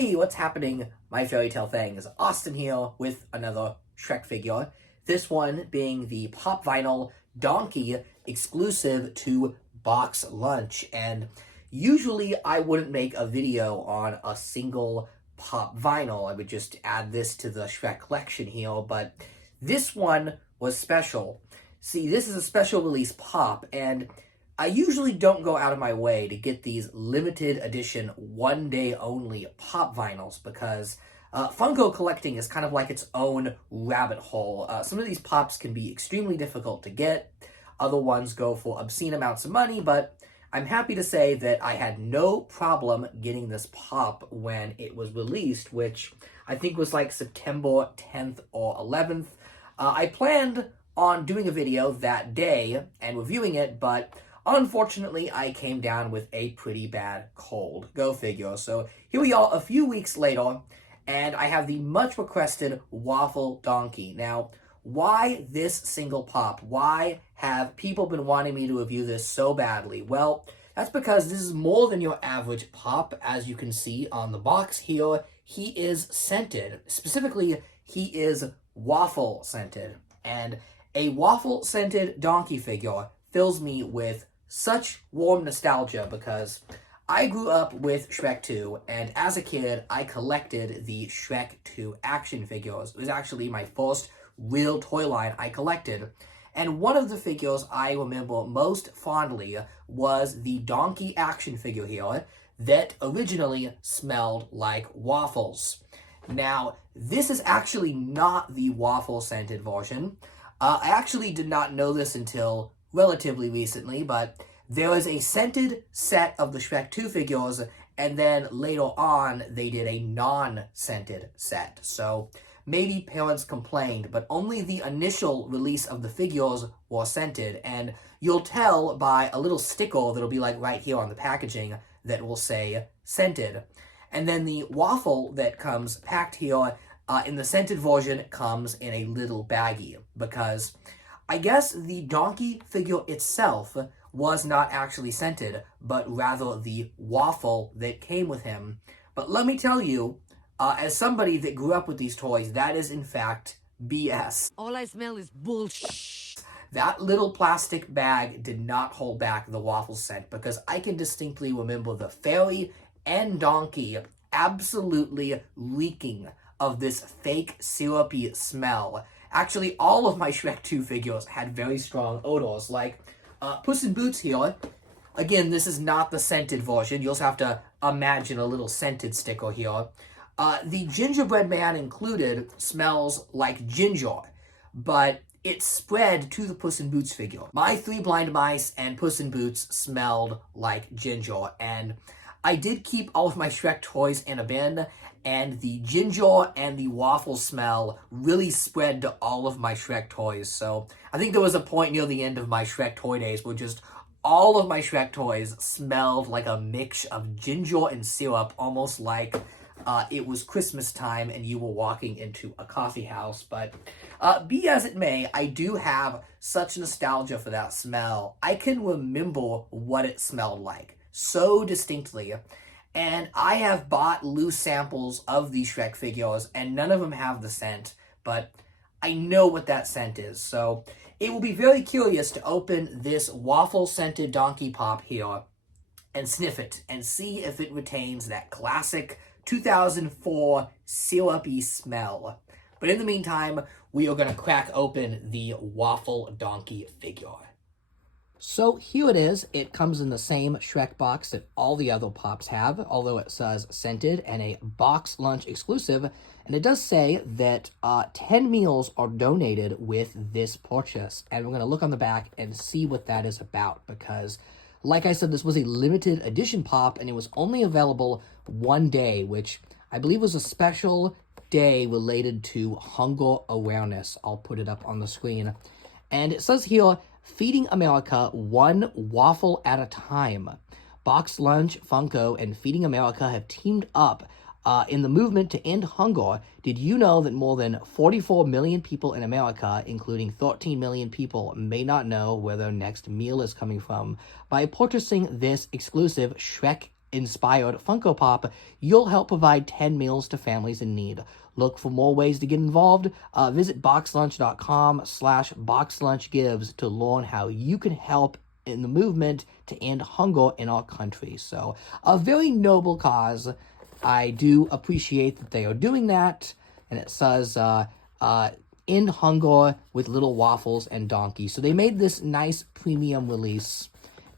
Hey, what's happening, my fairy tale things? Austin here with another Shrek figure. This one being the Pop Vinyl Donkey exclusive to Box Lunch. And usually I wouldn't make a video on a single Pop Vinyl. I would just add this to the Shrek collection here, but this one was special. See, this is a special release Pop, and I usually don't go out of my way to get these limited edition, one day only Pop vinyls because Funko collecting is kind of like its own rabbit hole. Some of these Pops can be extremely difficult to get. Other ones go for obscene amounts of money, but I'm happy to say that I had no problem getting this Pop when it was released, which I think was like September 10th or 11th. I planned on doing a video that day and reviewing it, but unfortunately, I came down with a pretty bad cold. Go figure. So here we are a few weeks later, and I have the much requested Waffle Donkey. Now, why this single Pop? Why have people been wanting me to review this so badly? Well, that's because this is more than your average Pop. As you can see on the box here, he is scented. Specifically, he is waffle scented. And a waffle scented donkey figure fills me with such warm nostalgia because I grew up with Shrek 2, and as a kid, I collected the Shrek 2 action figures. It was actually my first real toy line I collected. And one of the figures I remember most fondly was the donkey action figure here that originally smelled like waffles. Now, this is actually not the waffle-scented version. I actually did not know this until relatively recently, but there was a scented set of the Shrek 2 figures, and then later on, they did a non-scented set. So maybe parents complained, but only the initial release of the figures were scented, and you'll tell by a little sticker that'll be like right here on the packaging that will say scented. And then the waffle that comes packed here in the scented version comes in a little baggie, because I guess the donkey figure itself was not actually scented, but rather the waffle that came with him. But let me tell you, as somebody that grew up with these toys, that is in fact BS. All I smell is bullshit. That little plastic bag did not hold back the waffle scent, because I can distinctly remember the fairy and donkey absolutely reeking of this fake syrupy smell. Actually, all of my Shrek 2 figures had very strong odors, like Puss in Boots here. Again, this is not the scented version. You'll just have to imagine a little scented sticker here. The gingerbread man included smells like ginger, but it spread to the Puss in Boots figure. My Three Blind Mice and Puss in Boots smelled like ginger, and I did keep all of my Shrek toys in a bin, and the ginger and the waffle smell really spread to all of my Shrek toys. So I think there was a point near the end of my Shrek toy days where just all of my Shrek toys smelled like a mix of ginger and syrup, almost like it was Christmas time and you were walking into a coffee house. But be as it may, I do have such nostalgia for that smell. I can remember what it smelled like so distinctly. And I have bought loose samples of these Shrek figures, and none of them have the scent, but I know what that scent is. So it will be very curious to open this waffle-scented Donkey Pop here and sniff it and see if it retains that classic 2004 syrupy smell. But in the meantime, we are going to crack open the Waffle Donkey figure. So here it is. It comes in the same Shrek box that all the other Pops have, although it says scented and a box lunch exclusive. And it does say that 10 meals are donated with this purchase. And we're going to look on the back and see what that is about, because like I said, this was a limited edition Pop, and it was only available one day, which I believe was a special day related to hunger awareness. I'll put it up on the screen. And it says here, Feeding America one waffle at a time. Box Lunch, Funko, and Feeding America have teamed up in the movement to end hunger. Did you know that more than 44 million people in America, including 13 million people, may not know where their next meal is coming from by purchasing this exclusive Shrek inspired Funko Pop, you'll help provide 10 meals to families in need. Look for more ways to get involved. Visit boxlunch.com/boxlunchgives to learn how you can help in the movement to end hunger in our country. So, a very noble cause. I do appreciate that they are doing that. And it says, end hunger with little waffles and donkeys. So they made this nice premium release.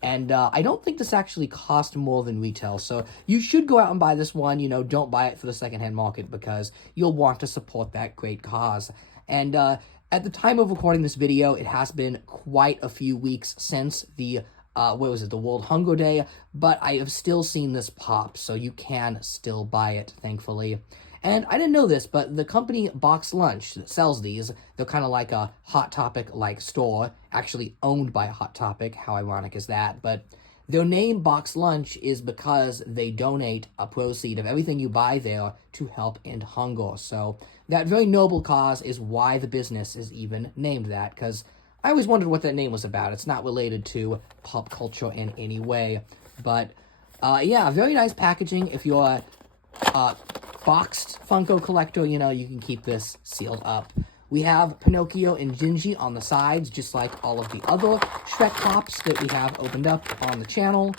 And I don't think this actually cost more than retail. So you should go out and buy this one. Don't buy it for the secondhand market because you'll want to support that great cause. And at the time of recording this video, it has been quite a few weeks since the the World Hunger Day, but I have still seen this pop, so you can still buy it, thankfully. And I didn't know this, but the company Box Lunch that sells these, they're kind of like a Hot Topic-like store, actually owned by Hot Topic. How ironic is that? But their name, Box Lunch, is because they donate a proceed of everything you buy there to help end hunger. So that very noble cause is why the business is even named that, because I always wondered what that name was about. It's not related to pop culture in any way. But, yeah, very nice packaging. If you're a boxed Funko collector, you can keep this sealed up. We have Pinocchio and Gingy on the sides, just like all of the other Shrek pops that we have opened up on the channel.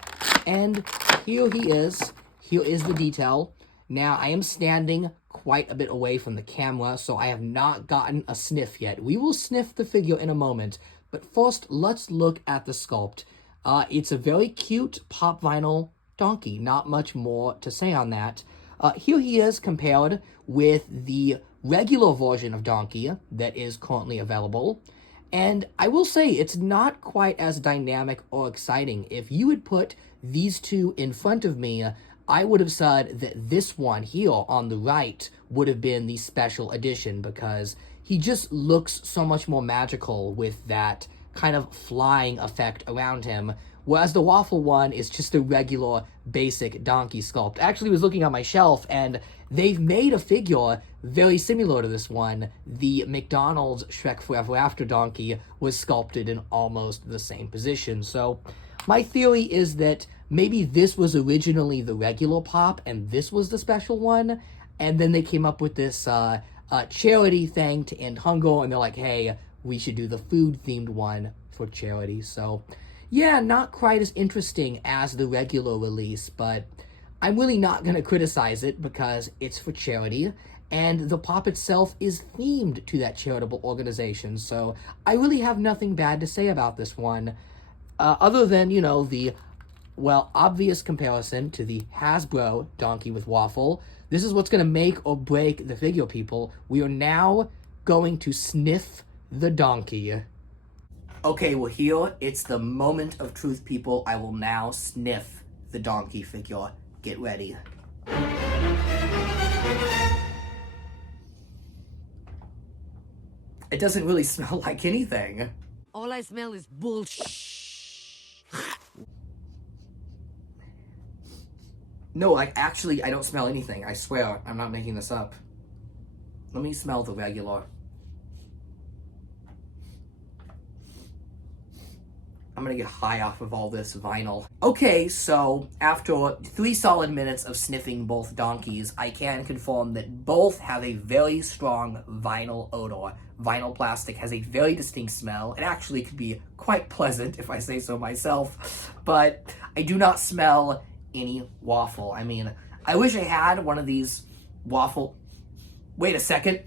And here he is. Here is the detail. Now, I am standing quite a bit away from the camera, so I have not gotten a sniff yet. We will sniff the figure in a moment, but first, let's look at the sculpt. It's a very cute pop vinyl donkey. Not much more to say on that. Here he is compared with the regular version of Donkey that is currently available. And I will say, it's not quite as dynamic or exciting. If you had put these two in front of me, I would have said that this one here on the right would have been the special edition because he just looks so much more magical with that kind of flying effect around him, whereas the Waffle one is just a regular basic donkey sculpt. I actually was looking on my shelf, and they've made a figure very similar to this one. The McDonald's Shrek Forever After donkey was sculpted in almost the same position. So my theory is that maybe this was originally the regular pop, and this was the special one, and then they came up with this charity thing to end hunger, and they're like, hey, we should do the food-themed one for charity. So yeah, not quite as interesting as the regular release, but I'm really not going to criticize it because it's for charity, and the pop itself is themed to that charitable organization, so I really have nothing bad to say about this one, other than, the, obvious comparison to the Hasbro Donkey with Waffle. This is what's going to make or break the figure, people. We are now going to sniff the donkey. Okay, well here, it's the moment of truth, people. I will now sniff the donkey figure. Get ready. It doesn't really smell like anything. All I smell is bullshit. No, actually, I don't smell anything. I swear, I'm not making this up. Let me smell the regular. I'm gonna get high off of all this vinyl. Okay, so after 3 solid minutes of sniffing both donkeys, I can confirm that both have a very strong vinyl odor. Vinyl plastic has a very distinct smell. It actually could be quite pleasant, if I say so myself, but I do not smell any waffle. I mean, I wish I had one of these waffle... Wait a second.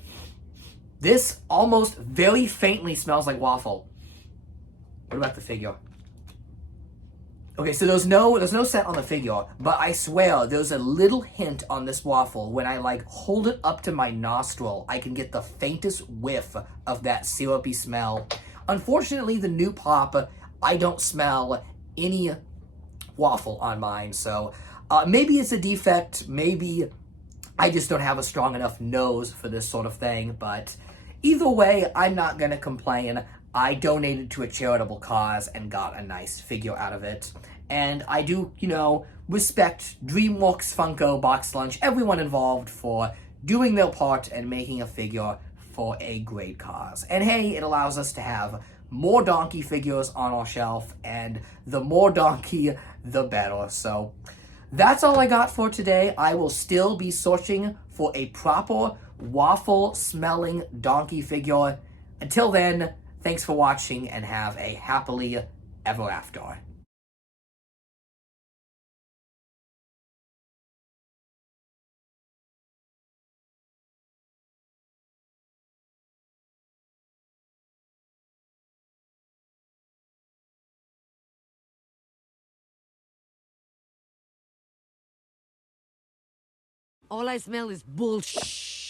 This almost very faintly smells like waffle. What about the figure? Okay, so there's no scent on the figure, but I swear there's a little hint on this waffle. When I hold it up to my nostril, I can get the faintest whiff of that syrupy smell. Unfortunately, the new pop, I don't smell any waffle on mine, so maybe it's a defect, maybe I just don't have a strong enough nose for this sort of thing, but either way, I'm not gonna complain. I donated to a charitable cause and got a nice figure out of it. And I do, respect DreamWorks, Funko, Box Lunch, everyone involved for doing their part and making a figure for a great cause. And hey, it allows us to have more donkey figures on our shelf, and the more donkey, the better. So that's all I got for today. I will still be searching for a proper waffle smelling donkey figure. Until then, thanks for watching and have a happily ever after. All I smell is bullshit.